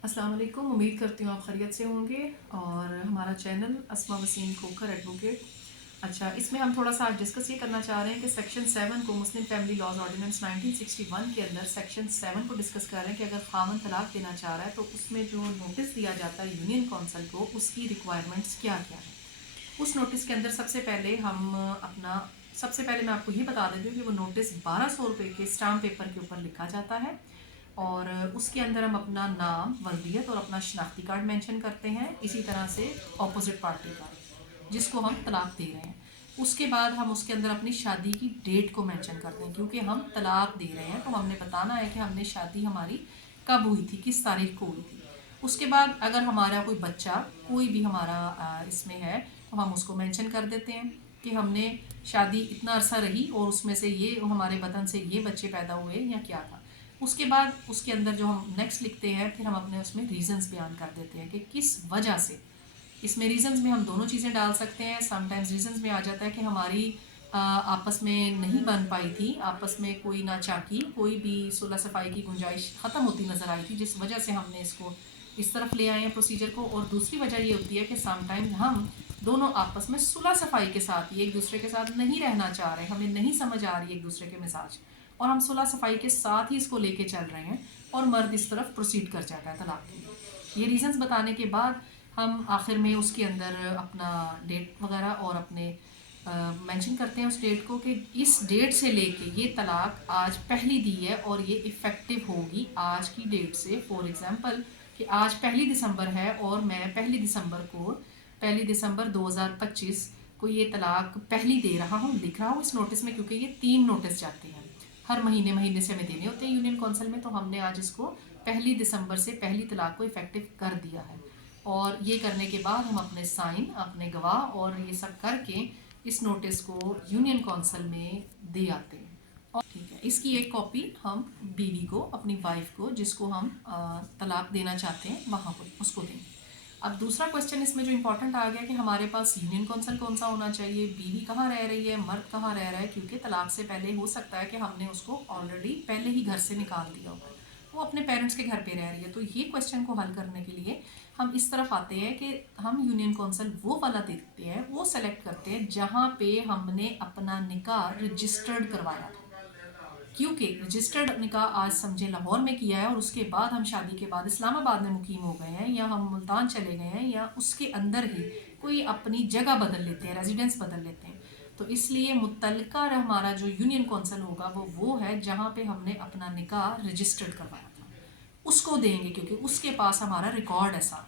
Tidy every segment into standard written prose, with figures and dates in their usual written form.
अस्सलाम वालेकुम। उम्मीद करती हूँ आप खैरियत से होंगे। और हमारा चैनल अस्मा वसीम खोकर एडवोकेट। अच्छा, इसमें हम थोड़ा सा आज डिस्कस ये करना चाह रहे हैं कि सेक्शन 7 को मुस्लिम फैमिली लॉज ऑर्डिनेंस 1961 के अंदर सेक्शन 7 को डिस्कस कर रहे हैं कि अगर खामन तलाक देना चाह रहा है तो उसमें जो नोटिस दिया जाता है यूनियन कौंसल को, उसकी रिक्वायरमेंट्स क्या क्या है। उस नोटिस के अंदर सबसे पहले मैं आपको ये बता देती हूँ कि वो नोटिस 1200 रुपये के स्टाम्प पेपर के ऊपर लिखा जाता है और उसके अंदर हम अपना नाम, वल्दियत और अपना शनाख्ती कार्ड मेंशन करते हैं। इसी तरह से अपोजिट पार्टी का जिसको हम तलाक दे रहे हैं, उसके बाद हम उसके अंदर अपनी शादी की डेट को मेंशन करते हैं, क्योंकि हम तलाक दे रहे हैं तो हमने बताना है कि हमने शादी हमारी कब हुई थी, किस तारीख को हुई थी। उसके बाद अगर हमारा कोई बच्चा कोई भी हमारा इसमें है तो हम उसको मेंशन कर देते हैं कि हमने शादी इतना अरसा रही और उसमें से ये हमारे वतन से ये बच्चे पैदा हुए या क्या था। उसके बाद उसके अंदर जो हम नेक्स्ट लिखते हैं, फिर हम अपने उसमें रीजंस बयान कर देते हैं कि किस वजह से। इसमें रीजंस में हम दोनों चीज़ें डाल सकते हैं। समटाइम्स रीजंस में आ जाता है कि हमारी आपस में नहीं बन पाई थी, आपस में कोई नाचाकी, कोई भी सुलह सफाई की गुंजाइश ख़त्म होती नज़र आई थी, जिस वजह से हमने इसको इस तरफ ले आए हैं प्रोसीजर को। और दूसरी वजह ये होती है कि समटाइम्स हम दोनों आपस में सुलह सफाई के साथ ही एक दूसरे के साथ नहीं रहना चाह रहे, हमें नहीं समझ आ रही एक दूसरे के मिजाज, और हम सुलह सफाई के साथ ही इसको लेके चल रहे हैं और मर्द इस तरफ प्रोसीड कर जाता है तलाक के लिए। ये रीजंस बताने के बाद हम आखिर में उसके अंदर अपना डेट वगैरह और अपने मेंशन करते हैं उस डेट को कि इस डेट से लेके ये तलाक आज पहली दी है और ये इफ़ेक्टिव होगी आज की डेट से। फॉर एग्ज़ाम्पल कि आज 1 दिसंबर है और मैं 1 दिसंबर 2025 को ये तलाक पहली दे रहा हूँ, लिख रहा हूँ इस नोटिस में, क्योंकि ये 3 नोटिस जाते हैं हर महीने महीने से हमें देने होते हैं यूनियन काउंसिल में। तो हमने आज इसको 1 दिसंबर से पहली तलाक को इफ़ेक्टिव कर दिया है। और ये करने के बाद हम अपने साइन, अपने गवाह और ये सब करके इस नोटिस को यूनियन काउंसिल में दे आते हैं। और ठीक है, इसकी एक कॉपी हम बीवी को, अपनी वाइफ को जिसको हम तलाक देना चाहते हैं वहाँ पर उसको देंगे। अब दूसरा क्वेश्चन इसमें जो इम्पोर्टेंट आ गया कि हमारे पास यूनियन काउंसिल कौन सा होना चाहिए, बीवी कहाँ रह रही है, मर्द कहाँ रह रहा है, क्योंकि तलाक से पहले हो सकता है कि हमने उसको ऑलरेडी पहले ही घर से निकाल दिया होगा, वो अपने पेरेंट्स के घर पे रह रही है। तो ये क्वेश्चन को हल करने के लिए हम इस तरफ आते हैं कि हम यूनियन काउंसिल वो वाला देखते हैं, वो सेलेक्ट करते हैं जहाँ पे हमने अपना निकाह रजिस्टर्ड करवाया था। क्योंकि रजिस्टर्ड निकाह आज समझे लाहौर में किया है और उसके बाद हम शादी के बाद इस्लामाबाद में मुकीम हो गए हैं या हम मुल्तान चले गए हैं या उसके अंदर ही कोई अपनी जगह बदल लेते हैं, रेजिडेंस बदल लेते हैं, तो इसलिए मुतल्लिका हमारा जो यूनियन काउंसिल होगा वो है जहाँ पे हमने अपना निकाह रजिस्टर्ड करवाया था, उसको देंगे क्योंकि उसके पास हमारा रिकॉर्ड है सारा।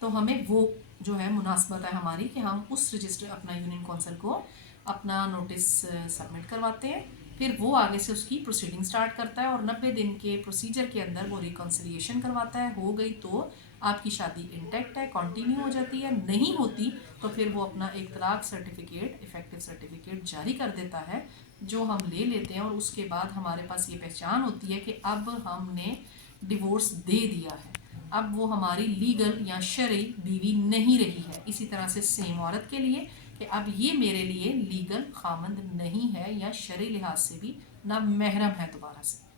तो हमें वो जो है मुनासबत है हमारी कि हम उस रजिस्टर अपना यूनियन काउंसिल को अपना नोटिस सबमिट करवाते हैं, फिर वो आगे से उसकी प्रोसीडिंग स्टार्ट करता है और 90 दिन के प्रोसीजर के अंदर वो रिकन्सिलिएशन करवाता है। हो गई तो आपकी शादी इंटैक्ट है, कंटिन्यू हो जाती है, नहीं होती तो फिर वो अपना एक तलाक सर्टिफिकेट, इफेक्टिव सर्टिफिकेट जारी कर देता है जो हम ले लेते हैं। और उसके बाद हमारे पास ये पहचान होती है कि अब हमने डिवोर्स दे दिया है, अब वो हमारी लीगल या शरई बीवी नहीं रही है। इसी तरह से सेम औरत के लिए कि अब ये मेरे लिए लीगल खामंद नहीं है या शरई लिहाज से भी ना महरम है दोबारा से।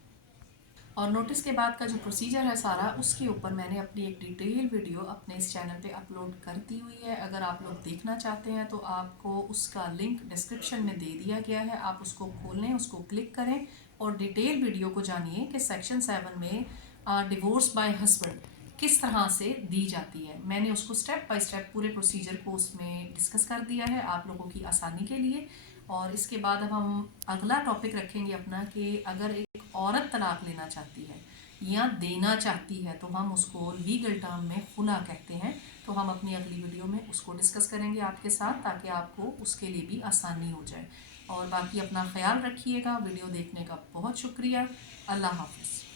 और नोटिस के बाद का जो प्रोसीजर है सारा, उसके ऊपर मैंने अपनी एक डिटेल वीडियो अपने इस चैनल पे अपलोड कर दी हुई है। अगर आप लोग देखना चाहते हैं तो आपको उसका लिंक डिस्क्रिप्शन में दे दिया गया है, आप उसको खोलें, उसको क्लिक करें और डिटेल वीडियो को जानिए कि सेक्शन 7 में डिवोर्स बाय हस्बैंड किस तरह से दी जाती है। मैंने उसको स्टेप बाय स्टेप पूरे प्रोसीजर को उसमें डिस्कस कर दिया है आप लोगों की आसानी के लिए। और इसके बाद अब हम अगला टॉपिक रखेंगे अपना कि अगर एक औरत तलाक लेना चाहती है या देना चाहती है तो हम उसको लीगल टर्म में खुला कहते हैं। तो हम अपनी अगली वीडियो में उसको डिस्कस करेंगे आपके साथ, ताकि आपको उसके लिए भी आसानी हो जाए। और बाकी अपना ख्याल रखिएगा। वीडियो देखने का बहुत शुक्रिया। अल्लाह हाफ़िज़।